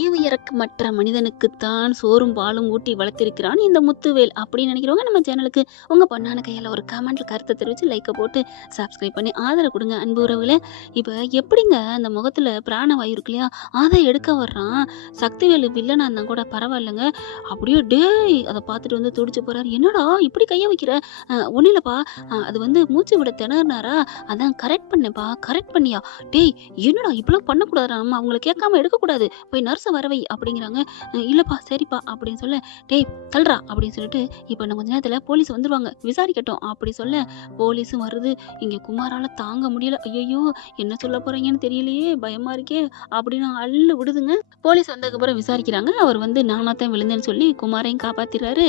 ஈவு இரக்கமற்ற மனிதனுக்குத்தான் சோறும் பாலும் ஊட்டி வளர்த்திருக்கிறான் இந்த முத்துவேல் அப்படின்னு நினைக்கிறவங்க நம்ம சேனலுக்கு உங்க பொண்ணான கையால் ஒரு கமெண்ட்ல கருத்தை தெரிவித்து லைக்கை போட்டு சப்ஸ்கிரைப் பண்ணி ஆதரவு கொடுங்க அன்பு உறவுகளே. இப்போ எப்படிங்க அந்த முகத்தில் பிராணவாயு இருக்கு இல்லையா, அதை எடுக்க வர்றான் சக்திவேலு. வில்லனா இருந்தால் கூட பரவாயில்லைங்க, அப்படியே டேய் அதை பார்த்துட்டு வந்து துடிச்சு போறாரு. என்னடா இப்படி கையை வைக்கிற? ஒன்றும் இல்லைப்பா, அது வந்து மூச்சு விட திணறினாரா, அதான் கரெக்ட் பண்ணேப்பா. கரெக்ட் பண்ணியா? டேய் என்னடா இப்பெல்லாம் பண்ணக்கூடாது, நம்ம அவங்கள கேட்காம எடுக்கக்கூடாது, போய் நர்ஸை வரவை அப்படிங்கிறாங்க. இல்லைப்பா சரிப்பா அப்படின்னு சொல்ல, டேய் தல்றா அப்படின்னு சொல்லிட்டு, இப்போ நம்ம கொஞ்ச நேரத்தில் போலீஸ் வந்துருவாங்க விசாரிக்கட்டும் அப்படி சொல்ல, போலீஸும் வருது. இங்கே குமாரால் தாங்க முடியல. ஐயோ என்ன சொல்ல போறீங்கன்னு தெரியலையே, பயமா இருக்கே அப்படின்னு அள்ளு விடுதுங்க. போலீஸ் வந்ததுக்கப்புறம் விசாரிக்கிறாங்க. அவர் வந்து நானாத்தான் விழுந்தேன்னு சொல்லி குமாரையும் காப்பாத்திடுறாரு,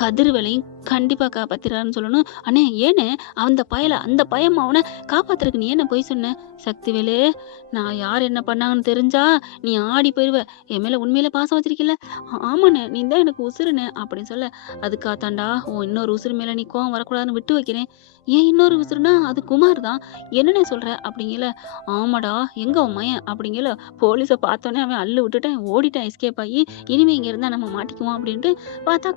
கதிர்வேலையும் கண்டிப்பாக காப்பாத்திடுறாருன்னு சொல்லணும். அண்ணே ஏன்னு அந்த பயம் அவனை காப்பாத்துறதுக்கு நீ என்ன போய் சொன்ன? சக்திவேலு, நான் யார் என்ன பண்ணாங்கன்னு தெரிஞ்சா நீ ஆடி போயிடுவ. என் மேலே உண்மையில பாசம் வச்சிருக்கல? ஆமாண்ணே, நீ தான் எனக்கு உசுருண்ணே அப்படின்னு சொல்ல, அதுக்காத்தாண்டா உன் இன்னொரு உசுறு மேலே நீ கோவம் வரக்கூடாதுன்னு விட்டு வைக்கிறேன். ஏன் இன்னொரு உசுருனா அது குமார் தான், என்னண்ணே சொல்ற அப்படிங்கல. ஆமாடா எங்க உன் மயன் அப்படிங்கல. போலீஸை பார்த்தோன்னே அவன் அள்ளு விட்டுட்டேன், ஓடிட்டான் எஸ்கேப் ஆகி. இனிமே இங்கே இருந்தால் நம்ம மாட்டிக்குவோம் அப்படின்ட்டு பார்த்தா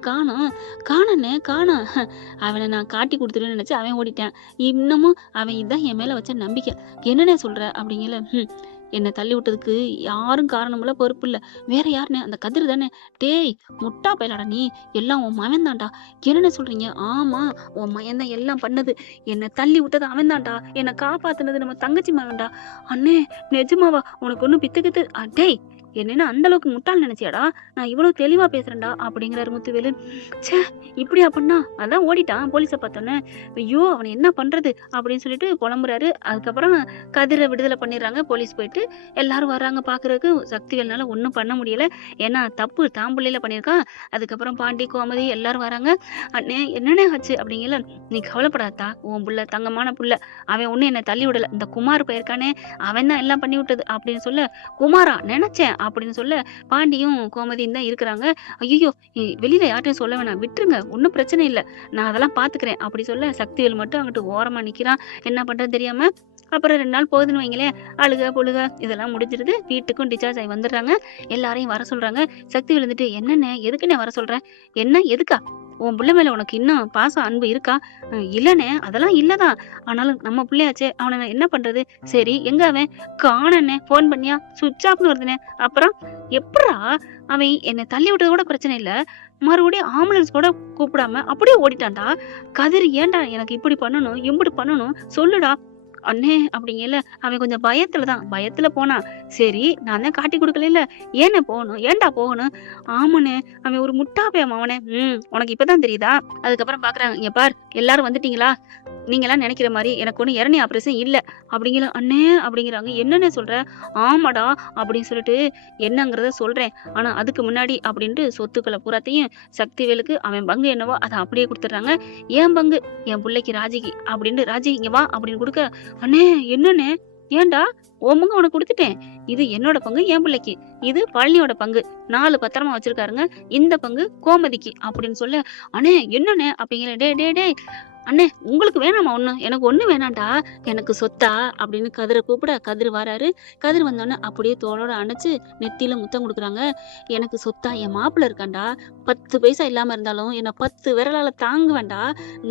காணண்ணே காணோம். அவனை நான் காட்டி கொடுத்துருன்னு நினச்சி அவன் ஓடிட்டான். இன்னமும் அவன் இதுதான் என் மேலே வச்ச நம்பிக்கை. என்னண்ணே சொல்ற அப்படிங்கல. என்னை தள்ளி விட்டதுக்கு யாரும் காரணமில்ல, பொறுப்பு இல்லை. வேற யாருண்ணே? அந்த கதிர் தானே. டேய் முட்டா பயலாடா நீ, எல்லாம் உன் மகன் தான்டா. என்னென்ன சொல்றீங்க? ஆமா உன் மகன் தான் எல்லாம் பண்ணது, என்னை தள்ளி விட்டது அவன் தான்டா, என்னை காப்பாத்துனது நம்ம தங்கச்சி மகன்டா. அண்ணே நிஜமாவா? உனக்கு ஒன்றும் பித்துக்கித்து? டேய் என்னன்னா அந்த அளவுக்கு முட்டாள் நினைச்சியாடா? நான் இவ்வளவு தெளிவா பேசுறேன்டா அப்படிங்கிறாரு முத்துவேலு. சே இப்படியா பண்ணா? அதான் ஓடிட்டான் போலீஸை பார்த்தோன்னே. ஐயோ அவனை என்ன பண்றது அப்படின்னு சொல்லிட்டு புலம்புறாரு. அதுக்கப்புறம் கதிரை விடுதலை பண்ணிடுறாங்க. போலீஸ் போயிட்டு எல்லாரும் வர்றாங்க பாக்குறதுக்கு. சக்திவேல்னால ஒன்றும் பண்ண முடியல, ஏன்னா தப்பு தாம்பள்ளியில பண்ணியிருக்கான். அதுக்கப்புறம் பாண்டி கோமதி எல்லாரும் வராங்க. அண்ணே என்னன்னே ஆச்சு அப்படிங்கல. நீ கவலைப்படாதா, உன் புள்ள தங்கமான புள்ள, அவன் ஒன்னும் என்னை தள்ளி விடல, இந்த குமார் போயிருக்கானே அவன் தான் எல்லாம் பண்ணி விட்டது அப்படின்னு சொல்ல, குமாரா நினைச்சேன் அப்படின்னு சொல்ல, பாண்டியும் கோமதியும் தான் இருக்கிறாங்க. ஐயோ வெளியில யார்ட்டையும் சொல்ல வேணாம், விட்டுருங்க, ஒன்றும் பிரச்சனை இல்லை, நான் அதெல்லாம் பாத்துக்கிறேன் அப்படி சொல்ல, சக்திவேல் மட்டும் அங்கிட்டு ஓரமா நிக்கிறான். என்ன பண்றது தெரியாம. அப்புறம் 2 நாள் போகுதுன்னு வைங்களேன், அழுக பொழுக இதெல்லாம் முடிஞ்சிருது. வீட்டுக்கும் டிஸ்சார்ஜ் ஆகி வந்துடுறாங்க. எல்லாரையும் வர சொல்றாங்க. சக்திவேல் வந்துட்டு, என்னண்ணே எதுக்குண்ணே வர சொல்றேன்? என்ன எதுக்கா? உன் பிள்ளை மேல உனக்கு இன்னும் பாசம் அன்பு இருக்கா? இல்லைண்ணே அதெல்லாம் இல்லதான், ஆனாலும் நம்ம பிள்ளையாச்சே, அவனை என்ன பண்றது? சரி எங்க அவன்? காணண்ணே, போன் பண்ணியா? சுவிட்ச் ஆஃப்னு வருதுண்ணே. அப்புறம் எப்படா அவன் என்னை தள்ளி விட்டது கூட பிரச்சனை இல்லை, மறுபடியும் ஆம்புலன்ஸ் கூட கூப்பிடாம அப்படியே ஓடிட்டான்டா. கதிர் ஏன்டா எனக்கு இப்படி பண்ணணும், இப்படி பண்ணணும் சொல்லுடா அண்ணே அப்படிங்கல. அவன் கொஞ்சம் பயத்துல போனான். சரி நான் தான் காட்டி கொடுக்கல, ஏன்ன போகணும், ஏன்டா போகணும்? ஆமாண்ணே அவன் ஒரு முட்டாப்பையம் அவனே. உனக்கு இப்பதான் தெரியுதா? அதுக்கப்புறம் பாக்குறாங்க, இங்க பார் எல்லாரும் வந்துட்டீங்களா, நீங்களாம் நினைக்கிற மாதிரி எனக்கு ஒன்றும் இரணி ஆப்ரேஷன் இல்லை அப்படிங்கிற. அண்ணே அப்படிங்கிறாங்க. என்னன்னு சொல்ற? ஆமாடா அப்படின்னு சொல்லிட்டு என்னங்கிறத சொல்றேன், ஆனா அதுக்கு முன்னாடி அப்படின்ட்டு சொத்துக்களை பூராத்தையும் சக்திவேலுக்கு அவன் பங்கு என்னவோ அதை அப்படியே கொடுத்துட்றாங்க. என் பங்கு என் பிள்ளைக்கு ராஜிக்கு அப்படின்ட்டு, ராஜி இங்க வா அப்படின்னு கொடுக்க, அண்ணே என்னண்ணே ஏன்டா? உன் பங்கு உனக்கு கொடுத்துட்டேன், இது என்னோட பங்கு என் பிள்ளைக்கு, இது பழனியோட பங்கு 4 பத்திரமா வச்சிருக்காருங்க, இந்த பங்கு கோமதிக்கு அப்படின்னு சொல்ல, அண்ணே என்னண்ணே அப்படிங்கிற. டே அண்ணே உங்களுக்கு வேணாமா ஒண்ணு? எனக்கு ஒண்ணு வேணாண்டா, எனக்கு சொத்தா அப்படின்னு கதிரை கூப்பிட, கதிர் வராரு. கதிர் வந்தோடனே அப்படியே தோளோட அணைச்சு நெத்தியில முத்தம் கொடுக்குறாங்க. எனக்கு சொத்தா என் மாப்பிள்ள இருக்காண்டா, 10 பைசா இல்லாம இருந்தாலும் என்னை 10 விரலால தாங்க வேண்டா.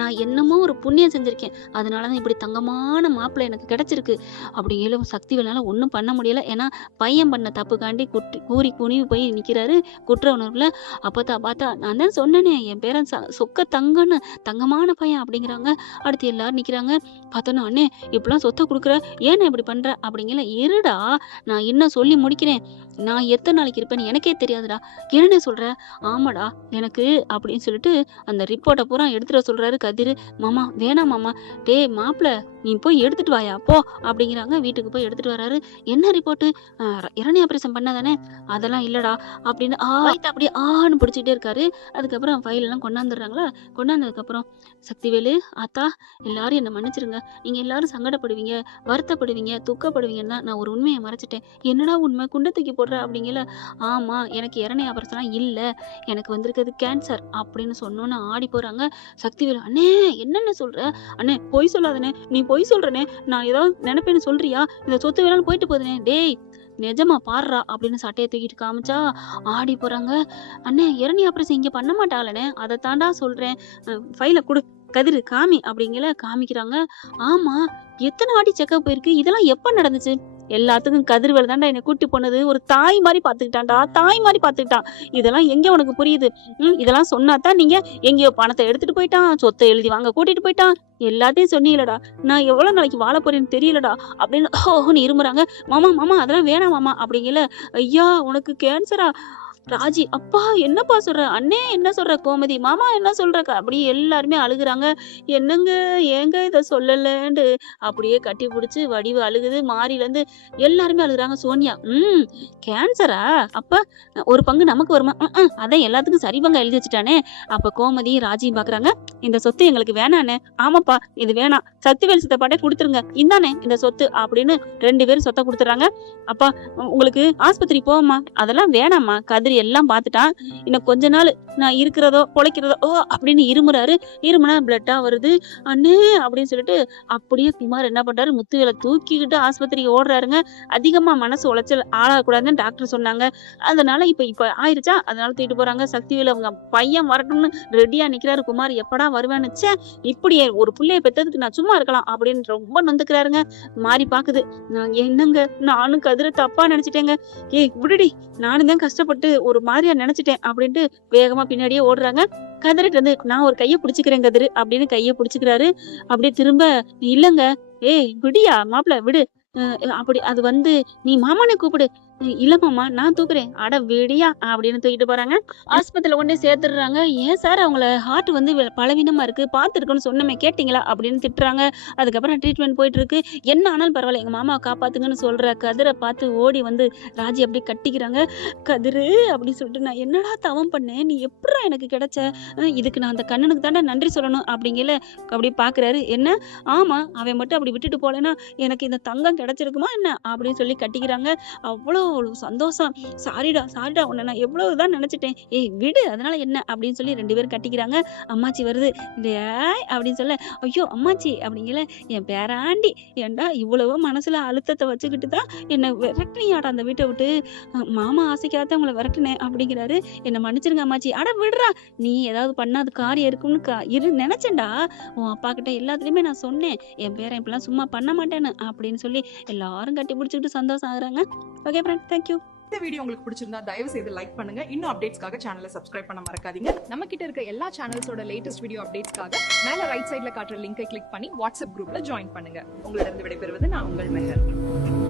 நான் என்னமோ ஒரு புண்ணியம் செஞ்சிருக்கேன், அதனாலதான் இப்படி தங்கமான மாப்பிள்ள எனக்கு கிடைச்சிருக்கு அப்படிங்கிற. சக்திவேலால ஒன்றும் பண்ண முடியல, ஏன்னா பையன் பண்ண தப்புக்காண்டி கூறி குனிவு போய் நிக்கிறாரு குற்ற உணர்வுல. பார்த்தா நான் தான் சொன்னேனே என் பேரன் சொக்க தங்கன்னு, தங்கமான பையன் அப்படிங்கிறாங்க. அடுத்து எல்லாரும் நிக்கிறாங்க. பார்த்தோன்னா, அண்ணே இப்பெல்லாம் சொத்தை கொடுக்குற, ஏன்னா இப்படி பண்ற அப்படிங்கல. இருடா நான் இன்னும் சொல்லி முடிக்கிறேன், நான் எத்தனை நாளைக்கு இருப்பேன்னு எனக்கே தெரியாதுடா. என்னன்னு சொல்ற? ஆமாடா எனக்கு அப்படின்னு சொல்லிட்டு அந்த ரிப்போர்ட்டை பூரா எடுத்துட சொல்றாரு கதிர். மாமா வேணாம் மாமா. டே மாப்பிள்ள நீ போய் எடுத்துட்டு வாயா போ அப்படிங்கிறாங்க. வீட்டுக்கு போய் எடுத்துட்டு வராரு. என்ன ரிப்போர்ட்டு? இரணி ஆபரேஷன் பண்ணாதானே? அதெல்லாம் இல்லடா அப்படின்னு அப்படியே ஆன்னு பிடிச்சிக்கிட்டே இருக்காரு. அதுக்கப்புறம் ஃபைல் எல்லாம் கொண்டாந்துடுறாங்களா. கொண்டாந்ததுக்கப்புறம், சக்திவேலு சக்திவேலு, "ஆத்தா எல்லாரும் என்ன மன்னிச்சிருங்க. நீங்க எல்லாரும் சங்கடப்படுவீங்க, வருத்தப்படுவீங்க, துக்கப்படுவீங்கன்னு தான் நான் ஒரு உண்மைய மறைச்சுட்டேன்." "என்னடா உண்மை? குண்ட தூக்கி போடுற" அப்படிங்கல. "ஆமா, எனக்கு இரணை ஆபரேஷன்லாம் இல்ல. எனக்கு வந்திருக்கிறது கேன்சர்" அப்படின்னு சொன்னோனே ஆடி போறாங்க. சக்திவேலு, "அண்ணே என்னண்ணே சொல்ற? அண்ணே பொய் சொல்லாதண்ணே. நீ பொய் சொல்றண்ணே. நான் ஏதாவது நெனப்பேன்னு சொல்றியா? இந்த சொத்து வேணாலும் போயிட்டு போகுதுண்ணே." "டேய் நிஜமா பார்றா" அப்படின்னு சட்டைய தூக்கிட்டு காமிச்சா ஆடி போறாங்க. "அண்ணே இரணி ஆபரேஷன் இங்க பண்ண மாட்டாங்களே, அதை தாண்டா சொல்றேன். ஃபைல குடு கதிரு காமி" அப்படிங்கல. காமிக்கிறாங்க. "ஆமா, எத்தனை வாட்டி செக்கப் போயிருக்கு, இதெல்லாம் எப்ப நடந்துச்சு?" "எல்லாத்துக்கும் கதிர்வேல் தாண்டா என்னை கூட்டி போனது. ஒரு தாய் மாதிரி பாத்துக்கிட்டான்டா, தாய் மாதிரி பாத்துக்கிட்டான். இதெல்லாம் எங்க உனக்கு புரியுது? இதெல்லாம் சொன்னாதான் நீங்க எங்கேயோ பணத்தை எடுத்துட்டு போயிட்டான், சொத்தை எழுதி வாங்க கூட்டிட்டு போயிட்டான், எல்லாத்தையும் சொன்னீங்களடா. நான் எவ்வளவு நாளைக்கு வாழ போறேன்னு தெரியலடா" அப்படின்னு ஓஹோன்னு இருமுறாங்க. "மாமா மாமா அதெல்லாம் வேணாம் மாமா" அப்படிங்கல. "ஐயா உனக்கு கேன்சரா?" ராஜி, "அப்பா என்னப்பா சொல்ற? அண்ணே என்ன சொல்ற? கோமதி, மாமா என்ன சொல்றக்க?" அப்படி எல்லாருமே அழுகுறாங்க. "என்னங்க ஏங்க இத சொல்லலன்ட்டு" அப்படியே கட்டி பிடிச்சு வடிவு அழுகுது. மாரிலேருந்து எல்லாருமே அழுகுறாங்க. சோனியா, கேன்சரா? அப்ப ஒரு பங்கு நமக்கு வருமா?" அதான் எல்லாத்துக்கும் சரி பங்கா எழுதி வச்சுட்டானே." அப்ப கோமதியும் ராஜியும் பாக்குறாங்க. "இந்த சொத்து எங்களுக்கு வேணாண்ணே." "ஆமாப்பா இது வேணாம், சக்திவேல் சித்தப்பாட்டே கொடுத்துருங்க, இந்தானே இந்த சொத்து" அப்படின்னு 2 பேரும் சொத்தை கொடுத்துறாங்க. "அப்பா உங்களுக்கு ஆஸ்பத்திரி போவோமா?" "அதெல்லாம் வேணாம்மா, கதிரி எல்லாம் பார்த்துட்டான். இன்னும் கொஞ்ச நாள் நான் இருக்கிறதோ பொழைக்கிறதோ" அப்படின்னு இருமுறாரு. இருமுனா பிளட்டா வருது. "அண்ணே" அப்படின்னு சொல்லிட்டு அப்படியே குமார் என்ன பண்றாரு, முத்துவேலை தூக்கிக்கிட்டு ஆஸ்பத்திரிக்கு ஓடுறாருங்க. அதிகமா மனசு உளைச்சல் ஆளக்கூடாதுன்னு டாக்டர் சொன்னாங்க. அதனால இப்ப ஆயிருச்சா, அதனால தூக்கிட்டு போறாங்க. சக்திவேலு அவங்க பையன் வரட்டும்னு ரெடியா நிக்கிறாரு. குமார் எப்படா வருவேன்னு, ச்சே இப்படியே ஒரு புள்ளைய பெத்ததுக்கு நான் சும்மா இருக்கலாம் அப்படின்னு ரொம்ப நொந்துக்கிறாருங்க. மாறி பாக்குது. "நான் என்னங்க, நானும் கதிரை தப்பா நினைச்சிட்டேங்க. ஏய் விடுடி, நானும் தான் கஷ்டப்பட்டு ஒரு மாதிரியா நினைச்சிட்டேன்" அப்படின்ட்டு வேகமா பின்னாடியே ஓடுறாங்க. கதிரிட்டு வந்து, "நான் ஒரு கைய பிடிச்சுக்கிறேன் கதிரு" அப்படின்னு கைய பிடிச்சுக்கிறாரு. அப்படியே திரும்ப, "இல்லங்க, ஏய் விடியா மாப்பிள விடு, அப்படி அது வந்து நீ மாமானே கூப்பிடு." "இல்ல மாமா நான் தூக்குறேன்." "அட விடியா" அப்படின்னு தூக்கிட்டு போறாங்க. ஆஸ்பத்திரியில கொண்டு போய் சேர்த்துடுறாங்க. "ஏன் சார் அவங்கள ஹார்ட் வந்து பலவீனமா இருக்கு, பார்த்துருக்குன்னு சொன்னமே கேட்டீங்களா?" அப்படின்னு திட்டுறாங்க. அதுக்கப்புறம் ட்ரீட்மெண்ட் போயிட்டு இருக்கு. "என்ன ஆனாலும் பரவாயில்ல, எங்க மாமாவை காப்பாத்துங்கன்னு" சொல்ற கதிரை பார்த்து ஓடி வந்து ராஜி அப்படியே கட்டிக்கிறாங்க. "கதிரு" அப்படின்னு சொல்லிட்டு, "நான் என்னடா தவம் பண்ணேன், நீ எப்படிடா எனக்கு கிடைச்ச? இதுக்கு நான் அந்த கண்ணனுக்கு தாண்டா நன்றி சொல்லணும்" அப்படிங்கல. அப்படியே பாக்குறாரு. "என்ன? ஆமா, அவன் மட்டும் அப்படி விட்டுட்டு போலன்னா எனக்கு இந்த தங்கம் கிடைச்சிருக்குமா என்ன?" அப்படின்னு சொல்லி கட்டிக்கிறாங்க. அவ்வளோ சந்தோஷம். "சாரிடா சாரிடா, உன்னை நான் எவ்வளவுதான் நினைச்சிட்டேன்." "ஏய் விடு, அதனால என்ன?" அப்படின்னு சொல்லி 2 பேரும் கட்டிக்கிறாங்க. அம்மாச்சி வருது. "டேய்" அப்படின்னு சொல்ல, "ஐயோ அம்மாச்சி" அப்படிங்கல. "என் பேராண்டி, ஏன்டா இவ்வளவு மனசுல அழுத்தத்தை வச்சுக்கிட்டு தான் என்னை விரட்டினியாடா அந்த வீட்டை விட்டு? மாமா ஆசைக்காக உங்களை விரட்டினேன்" அப்படிங்கிறாரு. "என்னை மன்னிச்சிருங்க அம்மாச்சி." "அட விடுறா, நீ ஏதாவது பண்ணா அது காரியம் இருக்கும்னு நினைச்சேன்டா. உன் அப்பா கிட்ட எல்லாத்துலயுமே நான் சொன்னேன், என் பேரன் இப்பெல்லாம் சும்மா பண்ண மாட்டேன்னு" அப்படின்னு சொல்லி எல்லாரும் கட்டி பிடிச்சிக்கிட்டு சந்தோஷம் ஆகுறாங்க. Okay friend, thank you. இந்த வீடியோ உங்களுக்கு பிடிச்சிருந்தா தயவு செய்து லைக் பண்ணுங்க. இன்னும் அப்டேட்ஸ்க்காக சேனலை சப்ஸ்கிரைப் பண்ண மறக்காதீங்க. நம்ம கிட்ட இருக்க எல்லா சேனல்ஸோட லேட்டஸ்ட் வீடியோ அப்டேட்ஸ்க்காக மேல ரைட் சைடுல காட்டுற லிங்கை கிளிக் பண்ணி வாட்ஸ்அப் குரூப்ல ஜாயின் பண்ணுங்க. உங்களிடம் விடைபெறுவது நான் உங்கள் மெஹர்.